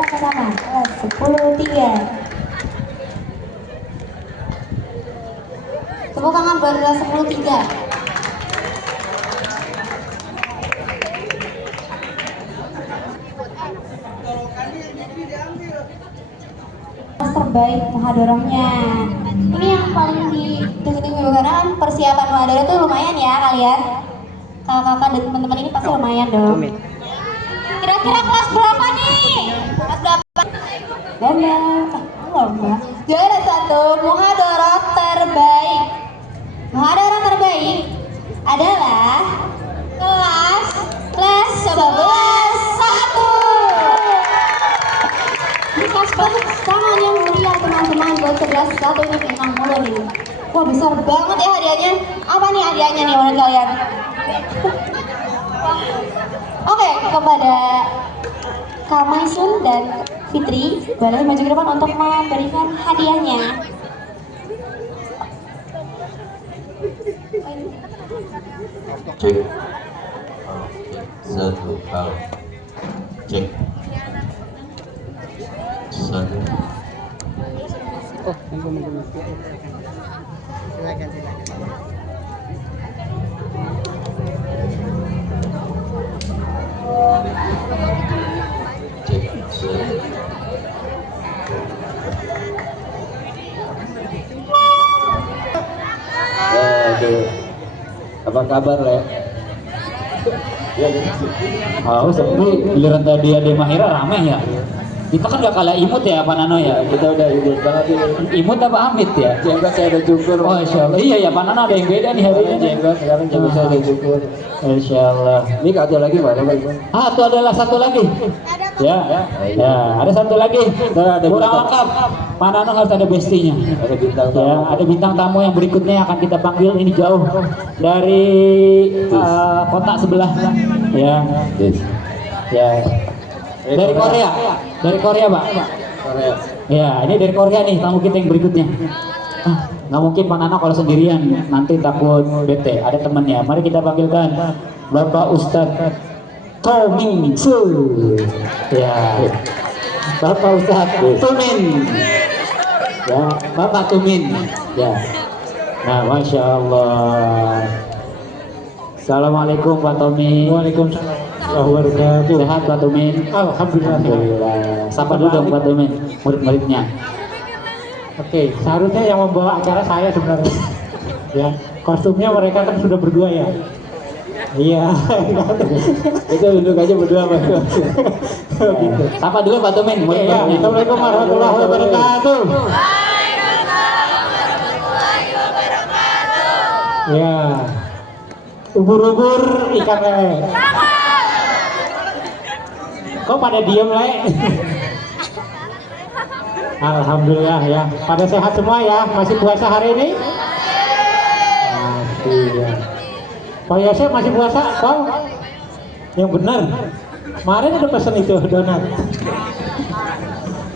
juara pertama kelas 10-3. Tepuk tangan buat kelas 10-3. Terbaik muhadharahnya. Ini yang paling ditunggu-tunggu karena kan persiapan muhadharah itu lumayan ya kalian. Kakak-kakak dan teman-teman ini pasti lumayan dong. Kira-kira kelas berapa nih? Kelas berapa? Juara 1 muhadharah terbaik. Muhadharah terbaik adalah kelas 11-1. Tepuk tangan yang mulia teman-teman buat 11-1 ini menang mulu nih. Wah besar banget ya hadiahnya. Apa nih hadiahnya nih menurut kalian? Oke, kepada Kak Maisun dan Fitri boleh maju ke depan untuk memberikan hadiahnya. Cek. Satu hal. Cek. Satu. Oh, silakan. Cek. Satu. Aduh. Apa kabar, Le? Oh, seperti giliran tadi ada Mahira rame ya. Kita kan gak kalah imut ya Pak Nano ya. Kita udah imut banget ini. Imut apa Amit ya? Jenggot saya udah cukur. Oh insya Allah. Iya ya Pak Nano ada yang beda nih hari ini. Jenggot sekarang jenggot saya udah cukur. Insya Allah. Ini ada lagi mana Pak? Itu adalah satu lagi. Ya, ada satu lagi. Ada Kurang lengkap. Pak Nano harus ada bestinya. Ada bintang tamu. Ya, ada bintang tamu yang berikutnya yang akan kita panggil. Ini jauh dari kota sebelah. Ya, ya. Dari Korea. Dari Korea, Pak. Korea. Ya, ini dari Korea nih tamu kita yang berikutnya. Nggak mungkin Pak Nano kalau sendirian, nanti takut bete. Ada temannya. Mari kita panggilkan Bapak Ustadz Toming Su. Ya, Bapak Ustadz Tumin. Ya, Bapak Tumin. Ya. Nah, Masya Allah. Assalamualaikum Pak Toming. Waalaikumsalam wabarakatuh. Sehat Pak Tumin? Alhamdulillah. Alhamdulillah. Sapa dulu dong Pak Tumin, murid-muridnya. Oke, seharusnya yang membawa acara saya sebenarnya. Ya, kostumnya mereka kan sudah berdua ya. Iya. Itu duduk aja berdua Pak. Gitu. Sapa dulu Pak Tumin, Ya, murid-muridnya. Assalamualaikum warahmatullahi wabarakatuh. Ya, ubur-ubur ikan lele. Kok pada diem Le? Alhamdulillah ya, pada sehat semua ya, masih puasa hari ini? Masih ya. Pak Yosef masih puasa, Pak? Yang benar. Kemarin udah pesen itu donat.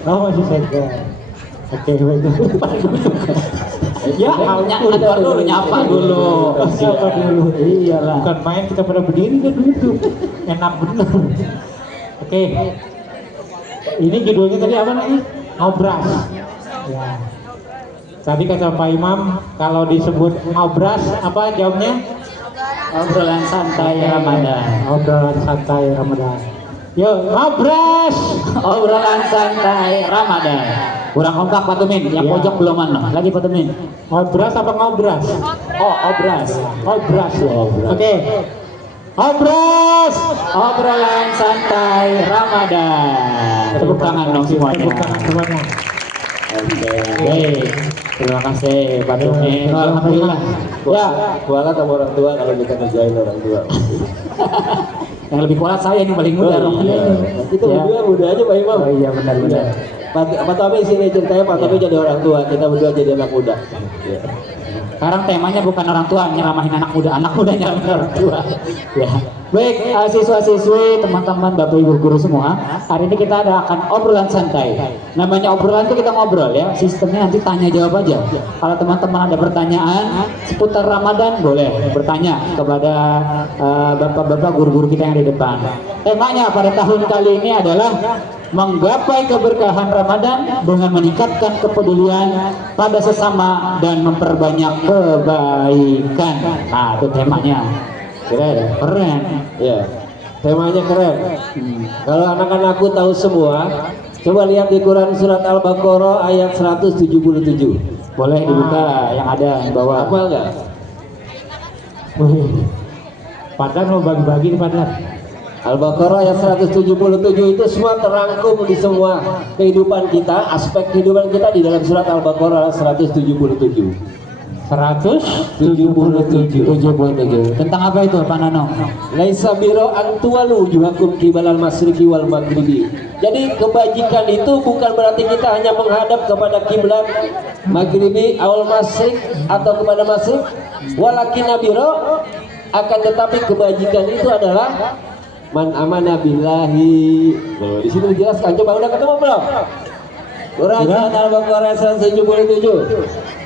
Oh masih segar. Oke, baik. Ya, Nyapa dulu, nyapa dulu. Siapa dulu? Iyalah. Bukan main kita pada berdiri dan duduk. Enak bener. Oke. Ini judulnya tadi apa nih? Ngobras. Ya. Tadi kata Pak Imam kalau disebut ngobras apa jawabnya? Obrolan santai Ramadan. Obrolan santai Ramadan. Yuk, ngobras. Obrolan santai Ramadan. Kurang kompak Pak Tumin, yang Ya. pojok belum mana? Lagi Pak Tumin. Ngobras apa ngobras? Oh, obras. Ngobras ya. Ngobras. Oke. Ngobras. Obrolan santai Ramadan. Tepuk tangan dong semuanya. Tepuk tangan semuanya. Oke, terima kasih Pak Tumin. Alhamdulillah. Ya, Kualat sama orang tua kalau kita kerjain orang tua. yang lebih kuat saya yang paling muda. Oh, iya. Kita Ya. berdua muda aja Pak Imam. Oh iya benar-benar. Pak Tommy sini ceritanya Pak Tommy jadi orang tua, kita berdua jadi anak muda. Ya. Sekarang temanya bukan orang tua nyeramahin anak muda nyeramahin orang tua. Ya, Baik, siswa-siswi, teman-teman, bapak ibu guru semua, hari ini kita akan obrolan santai. Namanya obrolan itu kita ngobrol ya, sistemnya nanti tanya jawab aja. Kalau teman-teman ada pertanyaan seputar Ramadan, boleh bertanya kepada bapak-bapak guru-guru kita yang di depan. Temanya pada tahun kali ini adalah menggapai keberkahan Ramadan dengan meningkatkan kepedulian pada sesama dan memperbanyak kebaikan. Nah, itu temanya. Keren. Ya, temanya keren. Kalau anak-anakku tahu semua, coba lihat di Quran surat Al-Baqarah ayat 177. Boleh dibuka yang ada di bawah. Hafal nggak? Padahal mau bagi-bagi nih padahal. Al-Baqarah ayat 177 itu semua terangkum di semua kehidupan kita, aspek kehidupan kita di dalam surat Al-Baqarah 177. 177. Tentang apa itu Pak Nano? Laisa biro antualu juhakum kibalal masriki wal maghribi. Jadi kebajikan itu bukan berarti kita hanya menghadap kepada kiblat maghribi awal masrik atau kepada masrik, walakin biro, akan tetapi kebajikan itu adalah man amana billahi. Di situ dijelaskan. Coba udah ketemu belum? Quran Al-Baqarah 177.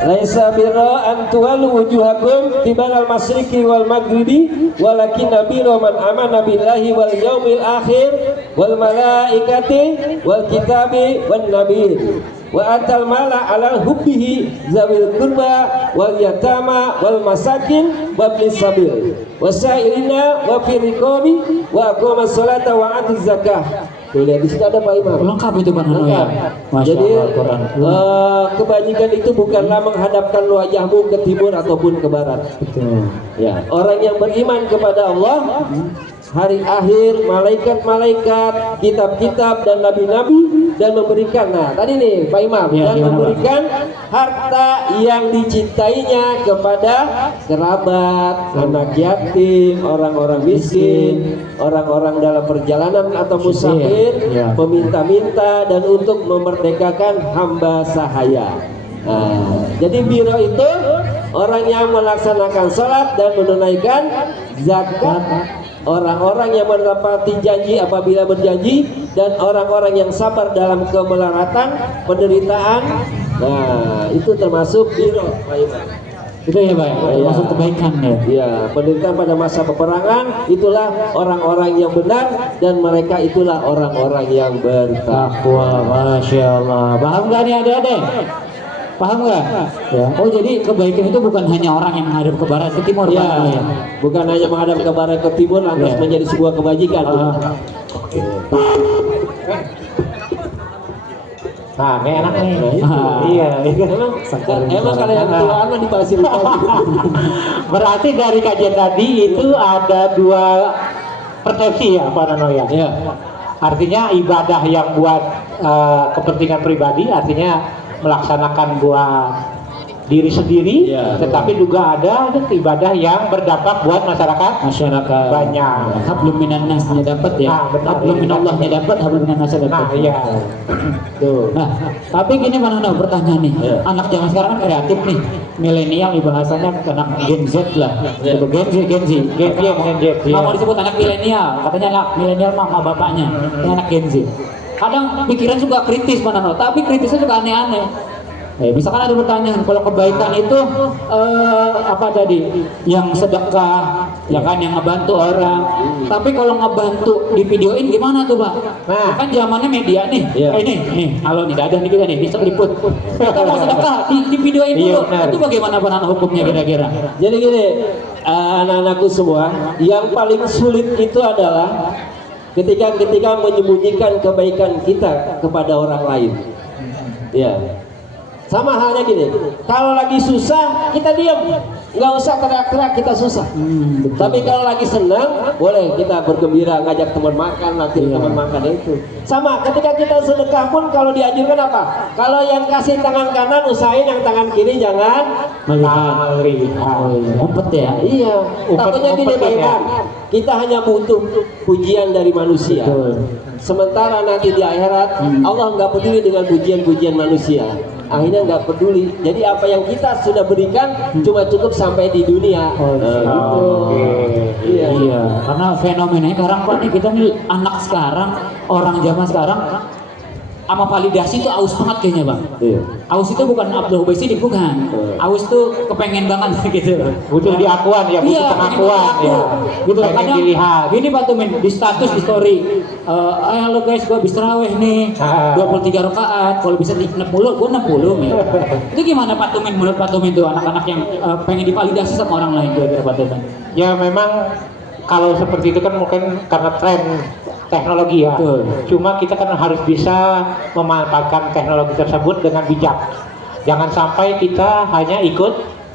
Laisa birra an tuwallu wujuhakum qibala al-masyriqi wal maghribi walakin birra man amana billahi wal yaumil akhir wal malaikati wal kitabi wan nabiyyin wa atal mala ala hubbihi zawil qurba wal yatama wal masakin wa ibnis sabil wasailina wa fi riqabi wa aqama sholata wa atiz zakah. Tuh lihat di situ ada Pak Imam. Lengkap itu Pak Nano ya. Jadi kebajikan itu bukanlah menghadapkan wajahmu ke timur ataupun ke barat. Betul. Ya, orang yang beriman kepada Allah, hari akhir, malaikat-malaikat, kitab-kitab dan nabi-nabi, dan memberikan. Nah, tadi nih Pak Imam, ya, dan memberikan harta yang dicintainya kepada kerabat, anak yatim, orang-orang miskin, orang-orang dalam perjalanan atau musafir, ya. meminta-minta, dan untuk memerdekakan hamba sahaya. Nah, jadi biro itu orang yang melaksanakan sholat dan menunaikan zakat, orang-orang yang menepati janji apabila berjanji, dan orang-orang yang sabar dalam kemelaratan, penderitaan. Nah, itu termasuk biro, Pak Imam. Itu ya Pak, termasuk kebaikan ya. Ya, penderitaan pada masa peperangan itulah orang-orang yang benar, dan mereka itulah orang-orang yang bertakwa. Masya Allah. Paham gak nih adik-adik? Paham nggak? Ya. Oh jadi kebaikan itu bukan hanya orang yang menghadap ke barat ke timur, Ya, Pak, ya. bukan hanya menghadap ke barat ke timur lantas Ya. menjadi sebuah kebajikan. Nah, ini enak nih. Iya. Emang kalau yang tua mah difasilitasi. Berarti dari kajian tadi itu ada dua persepsi ya Pak Nano ya. Ya. Artinya ibadah yang buat kepentingan pribadi, artinya melaksanakan buat diri sendiri, Ya. tetapi juga ada ibadah yang berdampak buat masyarakat banyak. Hablum minan nasnya dapat ya. Nah, benar. Hablum minallahnya dapat, hablum minan nasnya Nah, dapat. iya. Tuh. Nah, tapi gini Pak Nano, pertanyaan nih. Ya. Anak zaman sekarang kan kreatif nih. Milenial nih bahasanya anak Gen Z lah. Ya. Gitu, Gen Z. Gen Z, Nggak mau iya. disebut anak milenial, katanya anak milenial mama bapaknya. Ini anak Gen Z. Kadang pikiran juga kritis Pak Nano, tapi kritisnya juga aneh-aneh. Misalkan ada pertanyaan, kalau kebaikan itu apa tadi? Yang sedekah, ya kan, yang ngebantu orang. Tapi kalau ngebantu di videoin gimana tuh Pak? Nah. Kan zamannya media nih. Iya. Nih, halo nih, ada nih kita nih, bisa liput. Kita mau sedekah, di videoin Iya, dulu. benar. Itu bagaimana Pak Nano hukumnya kira-kira? Jadi gini, anak-anakku semua, yang paling sulit itu adalah ketika menyembunyikan kebaikan kita kepada orang lain. Ya. Sama halnya gini, kalau lagi susah kita diam, nggak usah teriak-teriak kita susah. Tapi kalau lagi senang, boleh kita bergembira, ngajak teman makan, nanti teman makan itu. Sama, ketika kita sedekah pun kalau dianjurkan apa? Kalau yang kasih tangan kanan, usahain yang tangan kiri jangan Melihat. Umpet ya. Iya, takutnya gini Pak Imam, kita hanya butuh pujian dari manusia. Betul. Sementara nanti di akhirat Allah nggak peduli dengan pujian-pujian manusia. akhirnya nggak peduli. Jadi apa yang kita sudah berikan cuma cukup sampai di dunia. Gitu. Iya, karena fenomenanya sekarang Pak nih, kita nih anak sekarang, orang zaman sekarang sama validasi itu aus banget kayaknya Bang. Iya. Aus itu bukan Abdul Hubaisi, bukan. Aus tuh kepengen banget gitu. Butuh diakuan ya, butuh Iya, pengakuan pengen ya. diaku. Gitu. Pengen Kadang dilihat. gini Pak Tumin di status di story. Halo guys, gua habis tarawih nih. 23 rakaat. Kalau bisa 60, gua 60 ya. Itu gimana Pak Tumin, menurut Pak Tumin tuh anak-anak yang pengen divalidasi sama orang lain kira-kira Pak Tumin? Ya memang kalau seperti itu kan mungkin karena tren teknologi ya. Betul. Cuma kita kan harus bisa memanfaatkan teknologi tersebut dengan bijak. Jangan sampai kita hanya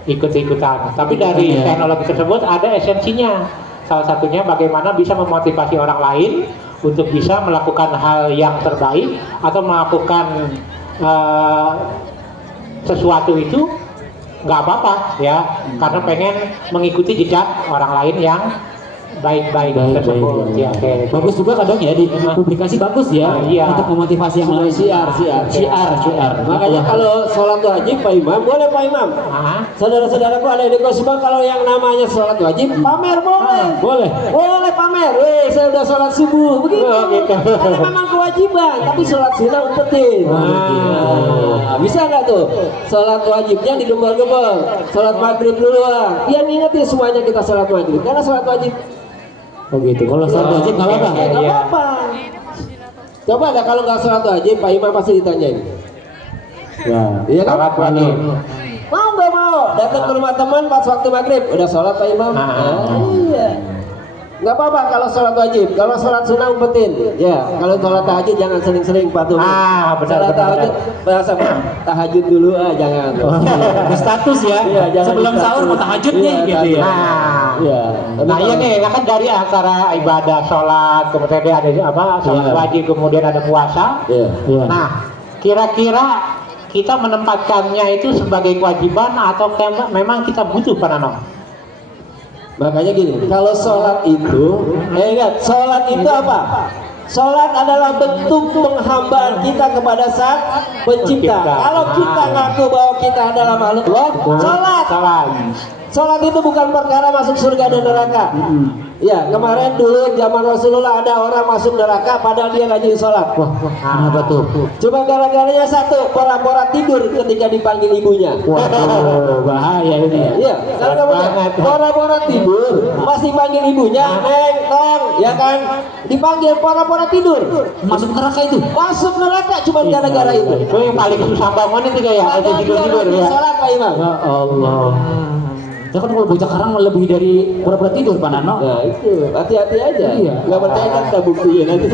ikut-ikutan. Tapi dari Iya. teknologi tersebut ada esensinya. Salah satunya bagaimana bisa memotivasi orang lain untuk bisa melakukan hal yang terbaik atau melakukan sesuatu itu nggak apa-apa ya, karena pengen mengikuti jejak orang lain yang baik-baik tersebut. Ya, oke. Bagus juga kadang ya di publikasi bagus ya, Iya. untuk memotivasi yang lain. Syiar. Makanya kalau sholat wajib Pak Imam, boleh Pak Imam. Ah, Saudara-saudaraku ada di Kosibang, kalau yang namanya sholat wajib pamer boleh. Boleh pamer. Weh, saya udah sholat subuh. Begitu. Oh, gitu. Karena memang kewajiban, tapi sholat sunnah umpetin. Bisa nggak tuh? Sholat wajibnya digembor-gembor. Sholat maghrib duluan. Dia ngingetin semuanya kita sholat maghrib. Karena sholat wajib. Oh gitu. Kalau sholat wajib nggak apa-apa. Nggak apa-apa. Coba dah kalau nggak sholat wajib, Pak Imam pasti ditanyain. Ya. Iya kan? sholat wajib. Mau nggak mau? Datang ke rumah teman pas waktu maghrib, udah sholat Pak Imam? Iya. Nggak apa-apa kalau sholat wajib. Kalau sholat sunnah umpetin. Ya. Kalau sholat tahajud jangan sering-sering patuh. Benar. Sholat tahajud, bahasa tahajud dulu jangan. Di status ya. Iya, jangan Sebelum di sahur status. mau tahajud Iya, nih gitu ya. Iya. Nah iya nih, nah kan dari antara ibadah sholat, kemudian dia ada sholat Iya. wajib, kemudian ada puasa. Iya. Nah, kira-kira kita menempatkannya itu sebagai kewajiban atau memang kita butuh Pak Nano? Makanya gini, kalau sholat itu, ingat, sholat itu apa? Sholat adalah bentuk penghambaan kita kepada Sang Pencipta. Kalau kita ngaku bahwa kita adalah makhluk Allah, sholat. Sholat itu bukan perkara masuk surga dan neraka. Ya, kemarin dulu zaman Rasulullah ada orang masuk neraka padahal dia rajin sholat. Kenapa tuh? Cuma gara-garanya satu, pora-pora tidur ketika dipanggil ibunya. Waduh, bahaya ini ya. Iya, kalau kamu pora-pora tidur, pasti panggil ibunya, neng, tong, ya kan? Dipanggil pora-pora tidur, Masuk neraka itu. masuk neraka cuma gara-gara itu. Itu yang paling susah bangun itu kayak ada Padahal dia tidur-tidur rajin ya. sholat Pak Imam. Ya Allah. Ya kan kalau bocah sekarang lebih dari pura-pura tidur Pak Nano. Nah itu, hati-hati aja. Iya. Nggak percaya kan kita buktiin nanti.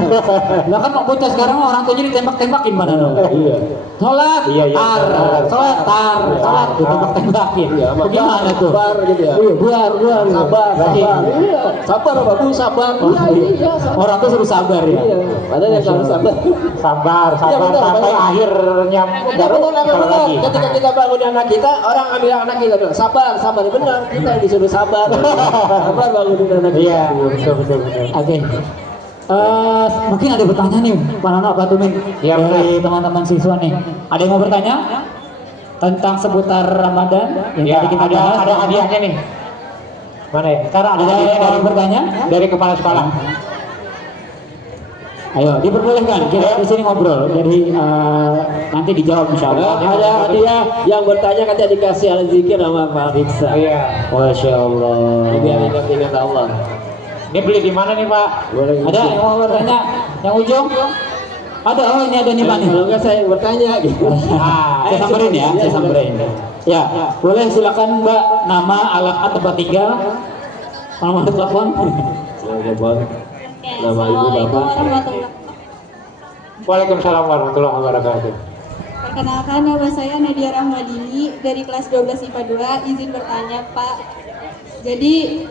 Lah kan bocah sekarang orang tuanya ditembak-tembakin Pak Nano. Iya. Sholat, Iya, iya. sholat, sholat, ditembak-tembakin. Iya, Bagaimana tuh? Sabar gitu ya. Iya, buar. Sabar. Iya. Sabar bagus, sabar. Iya, sabar. Orang tuh suruh sabar ya. Iya. Padahal yang harus sabar. Sabar Iya, benar, sampai benar. akhirnya baru Benar. sholat lagi. Ketika kita bangun anak kita, orang ambil anak kita bilang sabar. Benar, kita yang disuruh sabar. Sabar bangunin anak kita. Iya, betul. Oke. Mungkin ada pertanyaan nih Pak Nano, Pak Tumin, Iya, dari teman-teman siswa nih. Ada yang mau bertanya tentang seputar Ramadan yang Ya, tadi kita bahas? ada hadiahnya nih. Mana ya? Sekarang ada Ada hadiahnya yang mau bertanya? dari kepala sekolah. Ayo, diperbolehkan kita di sini ngobrol. Jadi nanti dijawab insya Allah. Ada hadiah yang bertanya katanya dikasih al-zikir sama Pak Riksa. Iya. Masya Allah. Biar ingat Allah. Ini beli di mana nih Pak? Boleh. Ada yang mau bertanya? Yang ujung? Ada, oh ini ada nih Pak nih. Kalau enggak saya yang bertanya gitu. Saya samperin ya, saya samperin. Ya, boleh silakan Mbak, nama, alamat, tempat tinggal, nomor telepon. Nama ibu bapak. Waalaikumsalam warahmatullahi wabarakatuh. Perkenalkan, nama saya Nadia Rahmadini dari kelas 12 IPA 2. Izin bertanya Pak, jadi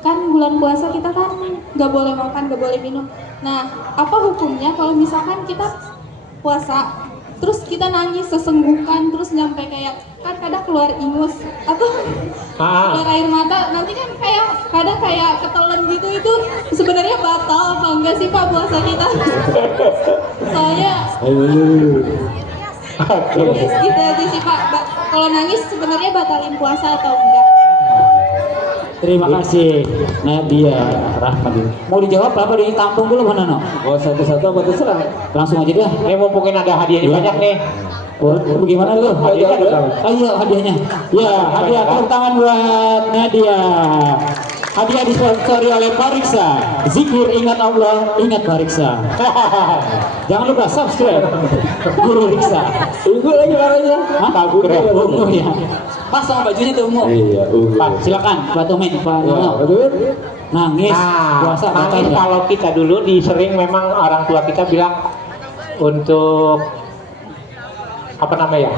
kan bulan puasa kita kan nggak boleh makan, nggak boleh minum. Nah, apa hukumnya kalau misalkan kita puasa terus kita nangis sesenggukan terus nyampe kayak kan kadang keluar ingus atau keluar air mata, nanti kan kayak kadang kayak ketelan gitu, itu sebenarnya batal apa enggak sih Pak puasa kita? Soalnya Gitu aja sih Pak. Kalau nangis sebenarnya batalin puasa atau enggak? Terima kasih Nadia Rahmadi. Mau dijawab apa ditampung dulu mana no? Mau satu-satu apa terserah. Langsung aja deh. Ini mungkin ada hadiahnya banyak nih. Bagaimana lu? Hadiahnya ada. Ayo hadiahnya. Ya, hadiah tepuk tangan buat Nadia. Hadiah disponsori oleh Pariksa. Zikir ingat Allah, ingat Pariksa. Jangan lupa subscribe Guru Riksa. Ungu lagi warnanya. Hah? Ungu ya. Pas sama bajunya tuh ungu. Iya, ungu. Pak, silakan Pak Tomin, Pak Ya, Nono. betul. Nangis, Nah, puasa batal nangis nggak? kalau kita dulu disering memang orang tua kita bilang untuk apa namanya ya,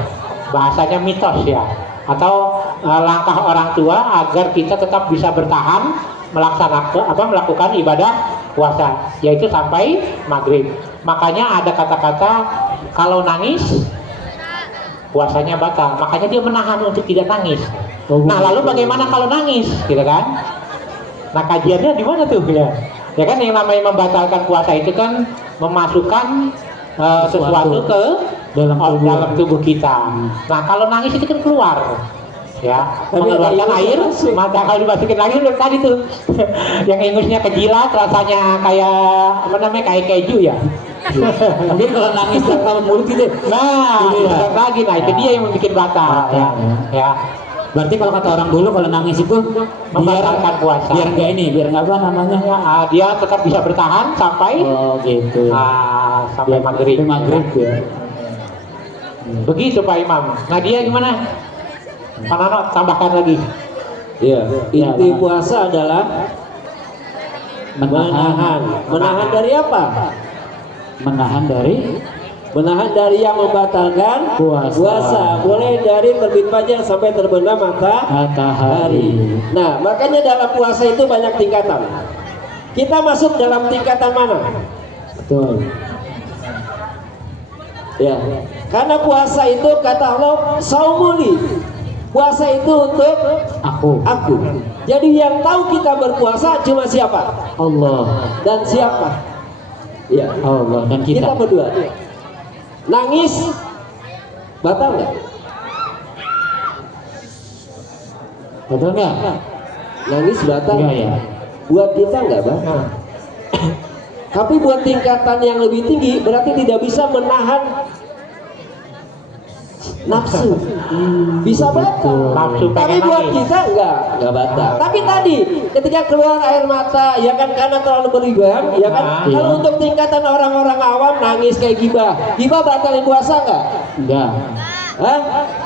bahasanya mitos ya, atau langkah orang tua agar kita tetap bisa bertahan melakukan ibadah puasa, yaitu sampai maghrib. Makanya ada kata-kata kalau nangis puasanya batal, makanya dia menahan untuk tidak nangis. Nah lalu bagaimana kalau nangis, gitu kan? Nah kajiannya di mana tuh ya? Ya kan yang namanya membatalkan puasa itu kan memasukkan sesuatu ke dalam tubuh kita. Nah kalau nangis itu kan keluar, ya, mengeluarkan air. Maka kalau dimasukin lagi udah tadi tuh, yang ingusnya kejilat, rasanya kayak apa namanya kayak keju ya. Mungkin kalau nangis kalau mulut gitu. Nah, Iya. lagi, nah itu dia yang membuat batal, ya. Ya. Berarti kalau kata orang dulu kalau nangis itu Membatalkan puasa. biar nggak ini, biar nggak apa namanya? Dia tetap bisa bertahan sampai Oh gitu. sampai maghrib. Sampai maghrib ya. Begitu Pak Imam. Nah dia gimana? Pak Nano tambahkan lagi. Iya, Ya, inti Pak. puasa adalah menahan. Menahan dari apa? Menahan dari yang membatalkan Puasa. Mulai dari terbit fajar sampai terbenam matahari. Nah, makanya dalam puasa itu banyak tingkatan. Kita masuk dalam tingkatan mana? Betul. Ya, karena puasa itu kata Allah saumuli. Puasa itu untuk aku. Jadi yang tahu kita berpuasa cuma siapa? Allah. Dan siapa? Ya, Allah dan kita kita. berdua. Nangis batal nggak? Betul nggak? Nangis batal. Enggak ya. Buat kita nggak batal. Tapi buat tingkatan yang lebih tinggi berarti tidak bisa menahan nafsu. Bisa batal. Nafsu Tapi pengen buat nangis. kita enggak batal. Tapi tadi ketika keluar air mata ya kan karena terlalu berlebihan ya kan. Iya. Kalau untuk tingkatan orang-orang awam nangis kayak gibah batalin puasa enggak? Enggak. Hah?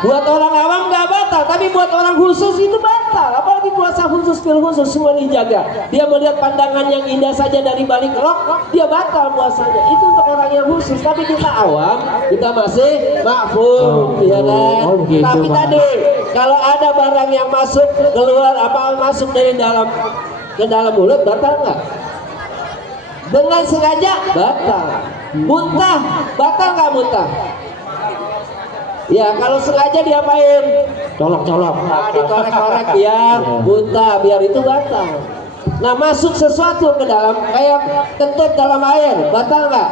Buat orang awam nggak batal, tapi buat orang khusus itu batal. Apalagi puasa khusus, pil khusus semua dijaga. Dia melihat pandangan yang indah saja dari balik rok, dia batal puasanya. Itu untuk orang yang khusus. Tapi kita awam, kita masih makfum, ya kan? begitu, Tapi Pak. tadi kalau ada barang yang masuk keluar masuk dari dalam ke dalam mulut batal nggak? Dengan sengaja batal. Muntah batal nggak muntah? Ya kalau sengaja diapain? Colok-colok. Dikorek-korek biar muntah, biar itu batal. Nah masuk sesuatu ke dalam kayak kentut dalam air, batal nggak?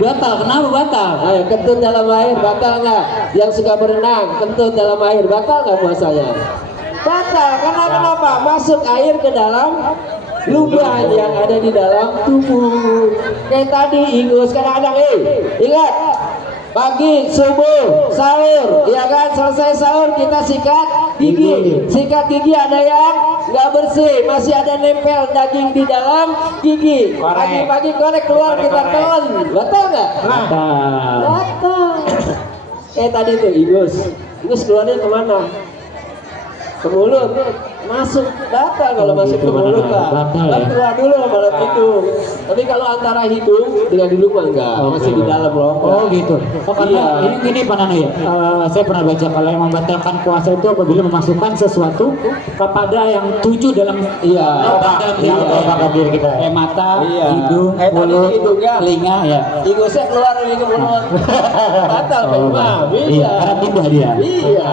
Batal. Kenapa batal? Ayo kentut dalam air, batal nggak? Yang suka berenang, kentut dalam air, batal nggak puasanya? Batal, karena kenapa? Masuk air ke dalam lubang yang ada di dalam tubuh. Kayak tadi ingus kadang-kadang, ingat. Pagi, subuh, sahur, ya kan? Selesai sahur kita sikat gigi. Sikat gigi ada yang nggak bersih, masih ada nempel daging di dalam gigi. Pagi-pagi korek keluar kita telan, batal nggak? Batal. Batal. Tadi tuh ingus keluarnya kemana? Ke mulut. Masuk batal kalau masuk ke mulut Pak. Batal ya? Keluar dulu malah hidung. Tapi kalau antara hidung dengan hidung mah enggak, masih di dalam rongga. Oh gitu. Oh karena Iya. ini Pak Nano ya. Saya pernah baca kalau yang membatalkan puasa itu apabila memasukkan sesuatu kepada yang tujuh dalam dalam diri kita. Mata, Iya. hidung, Tadi mulut, hidung ya. telinga ya. Ingusnya keluar dari ke mulut. Batal Pak Imam. Iya, Bisa. karena pindah dia. Iya.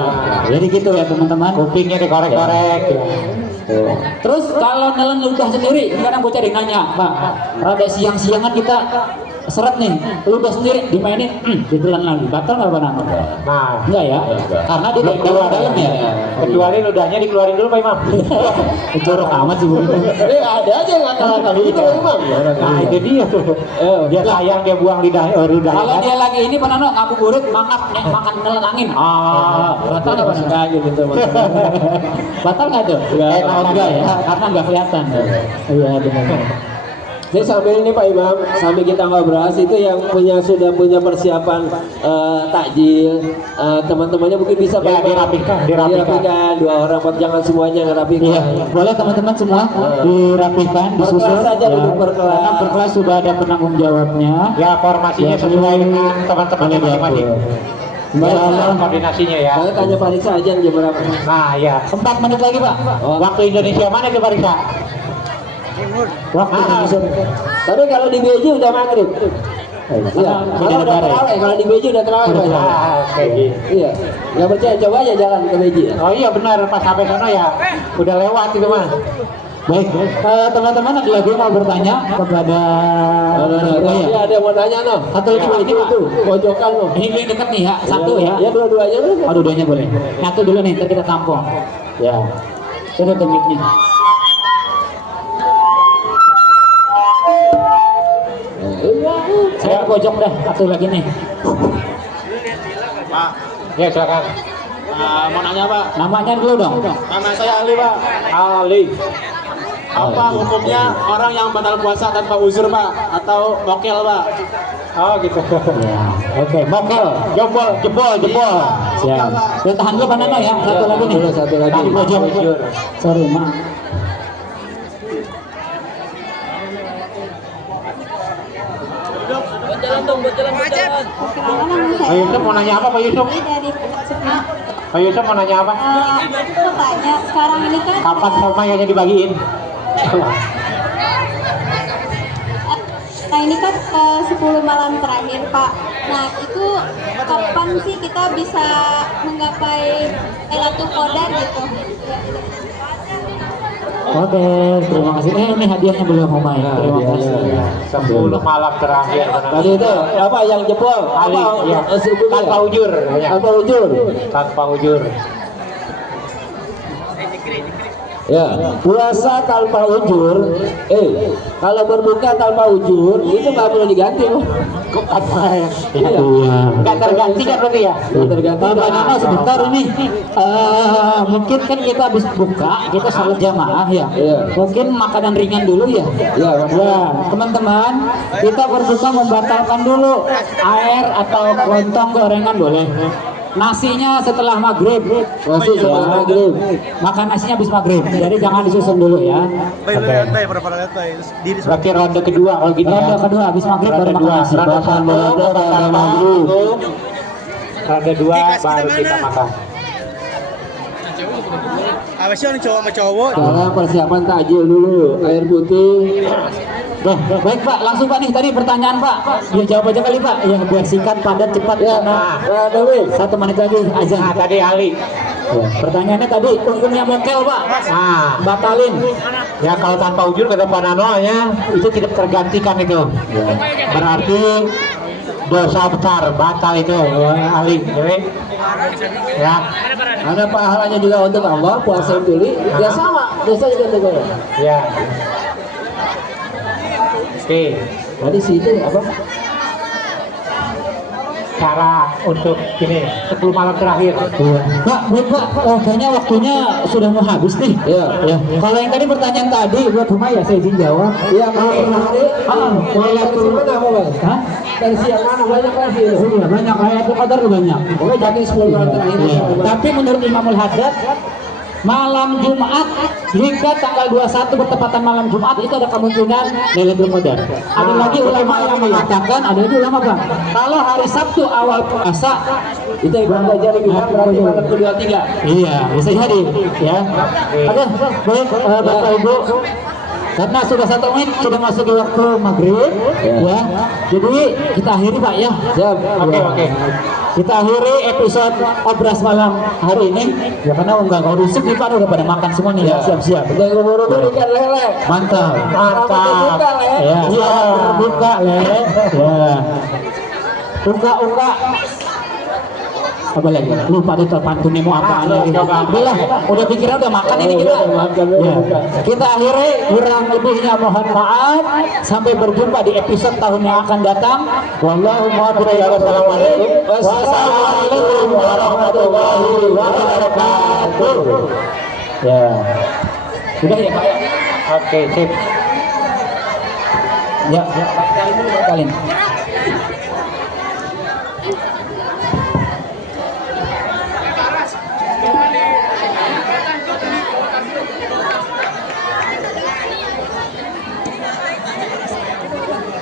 Jadi gitu ya teman-teman. Kupingnya dikorek-korek. Ya. Terus kalau nelen ludah sendiri, ini kadang bocah ada yang nanya, Pak, rada siang-siangan kita seret nih, lu udah sendiri dimainin, ditelan lagi, batal nggak Pak Nano? Nah, Enggak ya, karena dia dari dalam ya. kecuali ludahnya dikeluarin dulu Pak Imam. Jorok amat sih begitu. Ada aja yang ngakal-ngakal gitu memang. Nah itu dia tuh. Dia sayang dia buang ludah. Kalau dia lagi ini Pak Nano ngabuburit makan nelan angin. Batal nggak Pak Nano? Gitu. Batal nggak tuh? Enggak ya, karena nggak kelihatan. Iya benar. Jadi sambil ini Pak Imam, sambil kita ngobrol itu yang sudah punya persiapan takjil, teman-temannya mungkin bisa Ya, Pak, dirapikan 2 orang, jangan semuanya ngerapikan. Iya, boleh teman-teman semua dirapikan, disusun. Berkelas saja, duduk berkelas. Karena berkelas sudah ada penanggung jawabnya. Ya formasinya sesuai dengan teman-temannya masing-masing. Dalam Koordinasinya ya. Saya tanya Pak Risa aja jam berapa? Nah ya. 4 menit lagi Pak. Waktu Indonesia mana ke Pak Risa? Waktu Indonesia. Tapi kalau di BJ udah maghrib. Iya, kalau udah terawih, kalau di BJ udah terawih Pak. Kayak gitu. Iya, nggak percaya coba aja jalan ke BJ. Oh iya benar, pas sampai sana ya udah lewat itu mah. Baik, teman-teman ada lagi yang mau bertanya kepada Iya, ada yang mau tanya no. Satu lagi Pak, ini Pak. Tuh, pojokan no. Ini paling dekat nih ya, satu ya. Ya dua-duanya tuh. Oh, dua-duanya boleh. Satu dulu nih, ntar kita tampung. Ya. Ini tekniknya. Saya ke pojok dah, satu lagi nih. Pak, Ya silakan. mau nanya Pak. Namanya dulu dong. Nama saya Ali Pak. Ali. Apa hukumnya orang yang batal puasa tanpa uzur Pak? Atau mokel Pak? Oh gitu. Ya. Oke, mokel. Jebol. Siap. Ya, tahan dulu Pak Nano ya. Satu lagi nih. Satu lagi. Di pojok. Sorry, maaf. Pak Yusuf mau nanya apa Pak Yusuf? Dari Sepi. Pak Yusuf mau nanya apa? Aku mau tanya, sekarang ini kan Kapan semuanya dibagiin? nah ini kan 10 malam terakhir Pak. Nah itu kapan sih kita bisa menggapai Lailatul Qadar gitu? Oke, terima kasih. Ini hadiahnya belum Umay. Terima kasih. 10 malam terakhir. Tadi itu apa yang jebol? Ali, Apa? ya. Sebutnya? Tanpa ujur. Tanpa ujur. Tanpa ujur. Ya, puasa tanpa ujur. Kalau berbuka tanpa ujur itu nggak perlu diganti. Kok apa ya? Iya. Nggak terganti kan berarti ya? Nggak terganti. Pak Nano sebentar ini. Mungkin kan kita habis buka, kita salat jamaah ya. Iya. Mungkin makanan ringan dulu ya. Ya, Ya, teman-teman, kita berbuka membatalkan dulu air atau lontong gorengan boleh. Nasinya setelah maghrib. masih setelah maghrib. Makan nasinya habis maghrib. Jadi jangan disusun dulu ya. Berarti ronde kedua kalau gini Ronde ya. kedua habis maghrib baru makan nasi. Batal maghrib. Ronde 2 baru kita makan. Apa sih orang cowok sama cowok? Sekarang persiapan takjil dulu, air putih. Baik Pak, langsung Pak nih tadi pertanyaan Pak. Ya jawab aja kali Pak. Ya biar singkat, padat, cepat. Ya, Karena Dewi. 1 menit lagi aja. Nah tadi Ali. Ya, pertanyaannya tadi hukumnya mokel Pak. Nah, Batalin. ya kalau tanpa ujur kata Pak Nano ya itu tidak tergantikan itu. Berarti dosa besar batal itu Ali. Jadi, ya. Ada pahalanya juga untuk Allah, puasa yang pilih. Ya sama, dosa juga untuk Allah. Ya. Oke, Tadi situ apa? cara untuk ini 10 malam terakhir. Pak, baik Pak, kayaknya waktunya sudah mau habis nih. Iya. Ya. Kalau yang tadi pertanyaan tadi buat rumah ya saya izin jawab. Iya, kalau per hari. Dari mana apa bang? Hah? Dari siang mana banyak kan sih? Oh iya, banyak Lailatul Qadar banyak. Oke, jadi 10 malam terakhir. Iya. Tapi menurut Imamul Haddad malam Jumat hingga tanggal 21 bertepatan malam Jumat itu ada kemungkinan Lailatul Qadar. Ada lagi ulama yang mengatakan, ada lagi ulama Bang, kalau hari Sabtu awal puasa Itu yang belajar bilang berarti malam kedua tiga. iya bisa jadi ya. Oke, baik Bapak Ibu. karena sudah 1 menit sudah masuk di waktu maghrib ya. Jadi kita akhiri Pak ya. Siap. Oke. Kita akhiri episode Obras malam hari ini ya, karena enggak kau rusuk nih Pak, udah pada makan semua nih ya. Siap-siap. Udah keburu-buru ikan lele. Mantap. Buka, Le. Ya, buka Le. Ya. Buka. Apa lagi? Lupa tuh pantunnya mau apa lagi. Udah pikiran udah makan ini kita. Ya. Kita akhiri, kurang lebihnya mohon maaf. Sampai berjumpa di episode tahun yang akan datang. Wallahu Assalamualaikum warahmatullahi wabarakatuh. Ya. Sudah ya Pak. Oke, sip. Ya, kalian.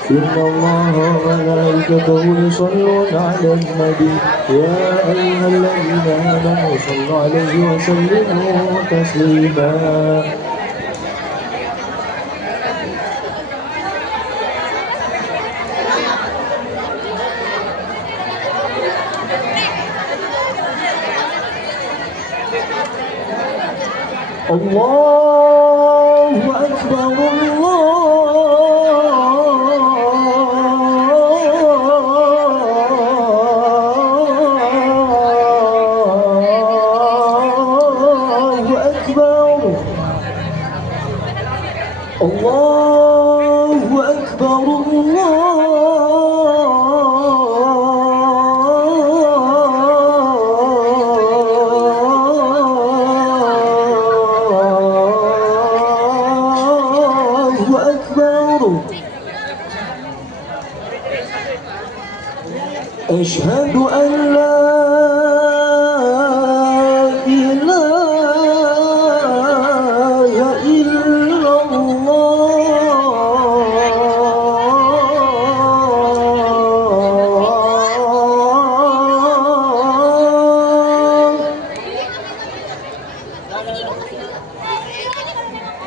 إن الله وملائكته يصلون على النبي يا أيها الذين آمنوا صلوا عليه وسلموا تسليما الله أكبر الله أكبر الله أكبر أشهد أن لا إله إلا الله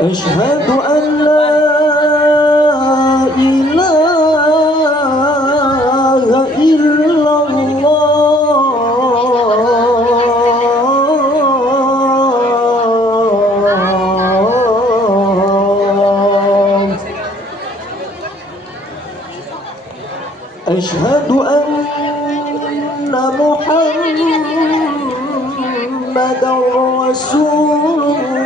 أشهد أن لا إله إلا الله أشهد أن محمدا رسول الله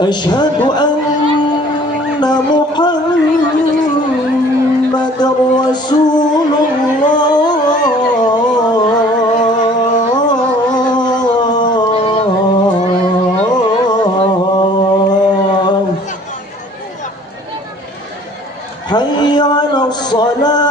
أشهد أن محمدا رسول الله حي على الصلاة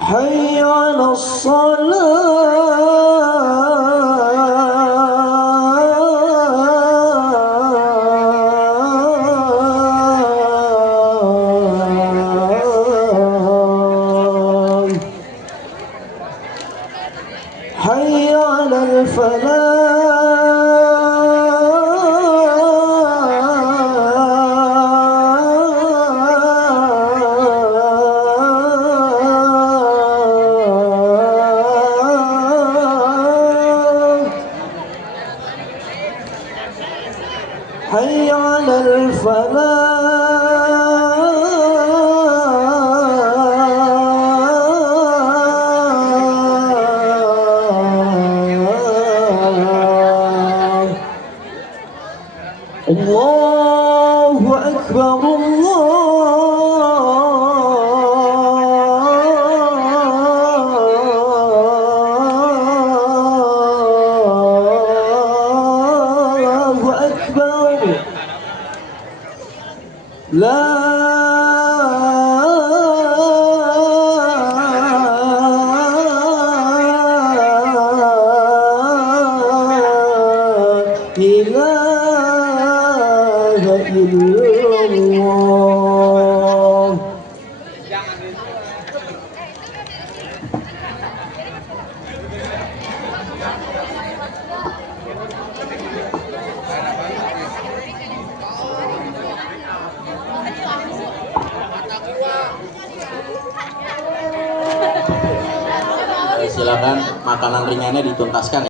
حي على الصلاة حي على الفلاح حي على الفلاح الله أكبر الله أكبر لا إلا الله. Silakan makanan ringannya dituntaskan.